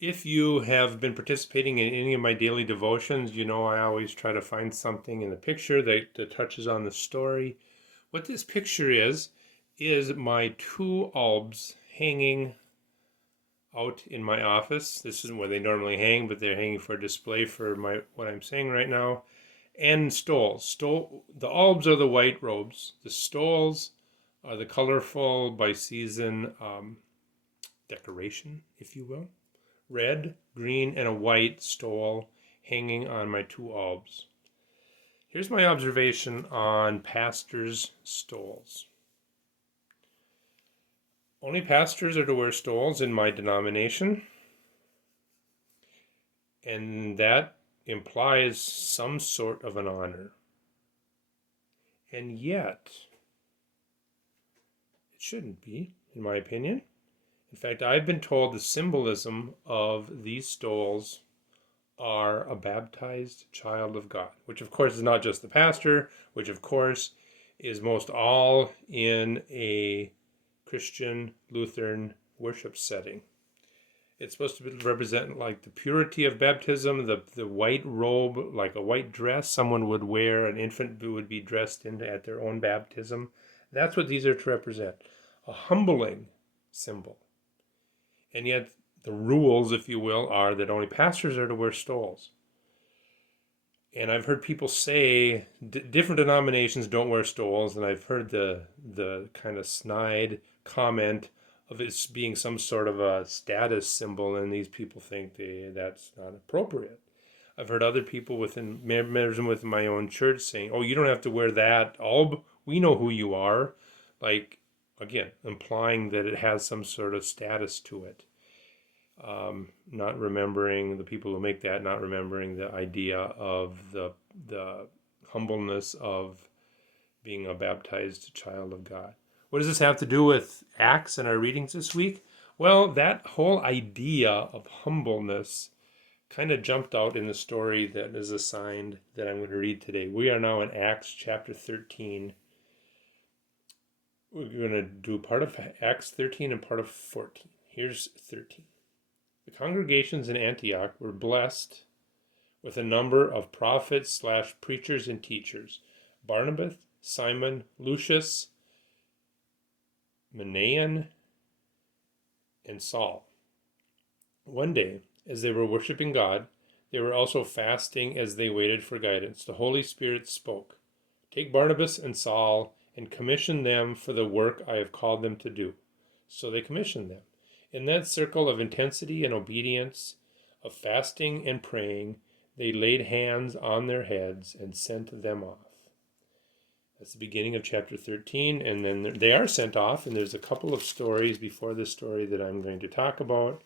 If you have been participating in any of my daily devotions, you know I always try to find something in the picture that touches on the story. What this picture is my two albs hanging out in my office. This isn't where they normally hang, but they're hanging for display for my what I'm saying right now. And stoles. The albs are the white robes. The stoles are the colorful by season decoration, if you will. Red, green, and a white stole hanging on my two albs. Here's my observation on pastors' stoles. Only pastors are to wear stoles in my denomination, and that implies some sort of an honor. And yet, it shouldn't be, in my opinion. In fact, I've been told the symbolism of these stoles are a baptized child of God, which of course is not just the pastor, which of course is most all in a Christian Lutheran worship setting. It's supposed to represent like the purity of baptism, the white robe, like a white dress someone would wear, an infant would be dressed in at their own baptism. That's what these are to represent, a humbling symbol. And yet the rules, if you will, are that only pastors are to wear stoles. And I've heard people say different denominations don't wear stoles, and I've heard the kind of snide comment of it being some sort of a status symbol, and these people think that's not appropriate. I've heard other people within members within my own church saying, "Oh, you don't have to wear that. All we know who you are," like again implying that it has some sort of status to it. Not remembering the people who make that, not remembering the idea of the humbleness of being a baptized child of God. What does this have to do with Acts and our readings this week? Well, that whole idea of humbleness kind of jumped out in the story that is assigned that I'm going to read today. We are now in Acts chapter 13. We're going to do part of Acts 13 and part of 14. Here's 13. The congregations in Antioch were blessed with a number of prophets/preachers and teachers: Barnabas, Simon, Lucius, Manaen, and Saul. One day, as they were worshiping God, they were also fasting as they waited for guidance. The Holy Spirit spoke, "Take Barnabas and Saul and commission them for the work I have called them to do." So they commissioned them. In that circle of intensity and obedience, of fasting and praying, they laid hands on their heads and sent them off. That's the beginning of chapter 13, and then they are sent off, and there's a couple of stories before this story that I'm going to talk about,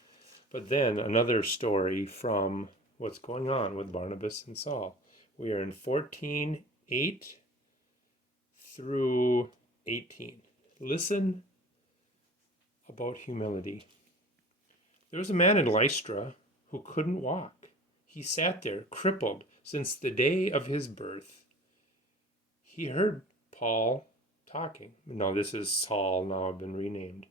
but then another story from what's going on with Barnabas and Saul. We are in 14:8 through 18. Listen about humility. There was a man in Lystra who couldn't walk. He sat there, crippled, since the day of his birth. He heard Paul talking. No, this is Saul, now been renamed.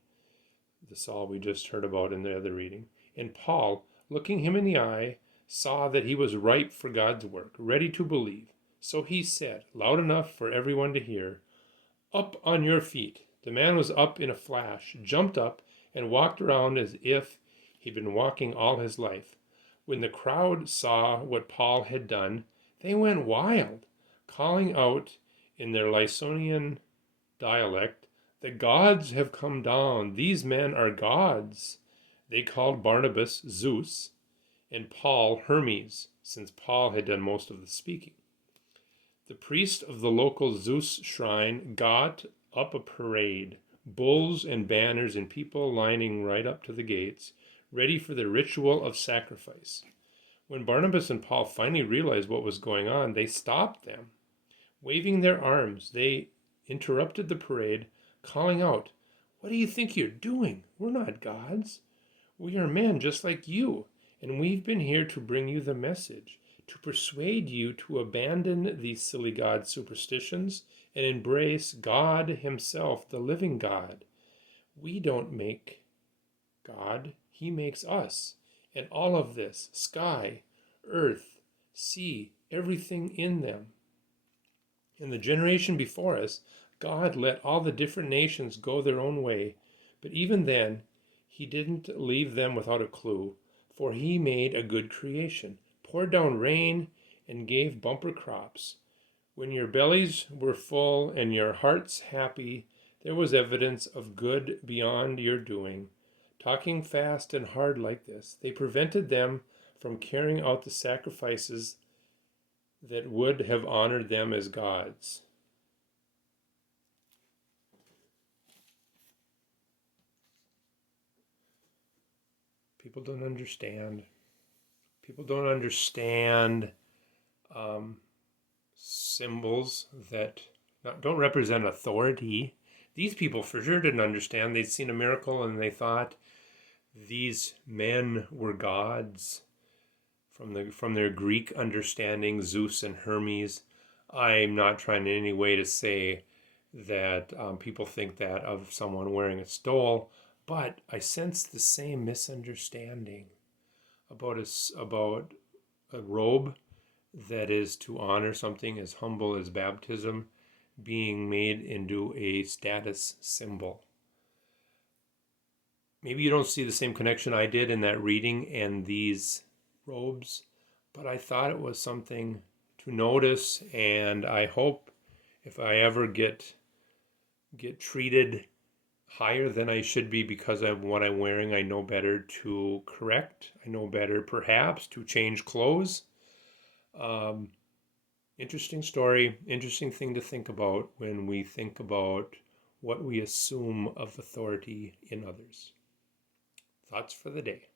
The Saul we just heard about in the other reading. And Paul, looking him in the eye, saw that he was ripe for God's work, ready to believe. So he said, loud enough for everyone to hear, "Up on your feet." The man was up in a flash, jumped up, and walked around as if he'd been walking all his life. When the crowd saw what Paul had done, they went wild, calling out in their Lycaonian dialect, "The gods have come down. These men are gods." They called Barnabas Zeus and Paul Hermes, since Paul had done most of the speaking. The priest of the local Zeus shrine got up a parade, bulls and banners and people lining right up to the gates, ready for the ritual of sacrifice. When Barnabas and Paul finally realized what was going on, they stopped them. Waving their arms, they interrupted the parade, calling out, "What do you think you're doing? We're not gods. We are men just like you, and we've been here to bring you the message, to persuade you to abandon these silly god superstitions and embrace God himself, the living God. We don't make God, he makes us, And all of this, sky, earth, sea, everything in them. In the generation before us, God let all the different nations go their own way, but even then, he didn't leave them without a clue, for he made a good creation, poured down rain, and gave bumper crops. When your bellies were full and your hearts happy, there was evidence of good beyond your doing. Talking fast and hard like this, they prevented them from carrying out the sacrifices that would have honored them as gods. People don't understand. People don't understand symbols that don't represent authority. These people for sure didn't understand. They'd seen a miracle and they thought these men were gods from their Greek understanding, Zeus and Hermes. I'm not trying in any way to say that people think that of someone wearing a stole, but I sense the same misunderstanding about a robe that is to honor something as humble as baptism being made into a status symbol. Maybe you don't see the same connection I did in that reading and these robes, but I thought it was something to notice, and I hope if I ever get treated higher than I should be because of what I'm wearing, I know better to correct. I know better perhaps to change clothes. Interesting story, interesting thing to think about when we think about what we assume of authority in others. Thoughts for the day.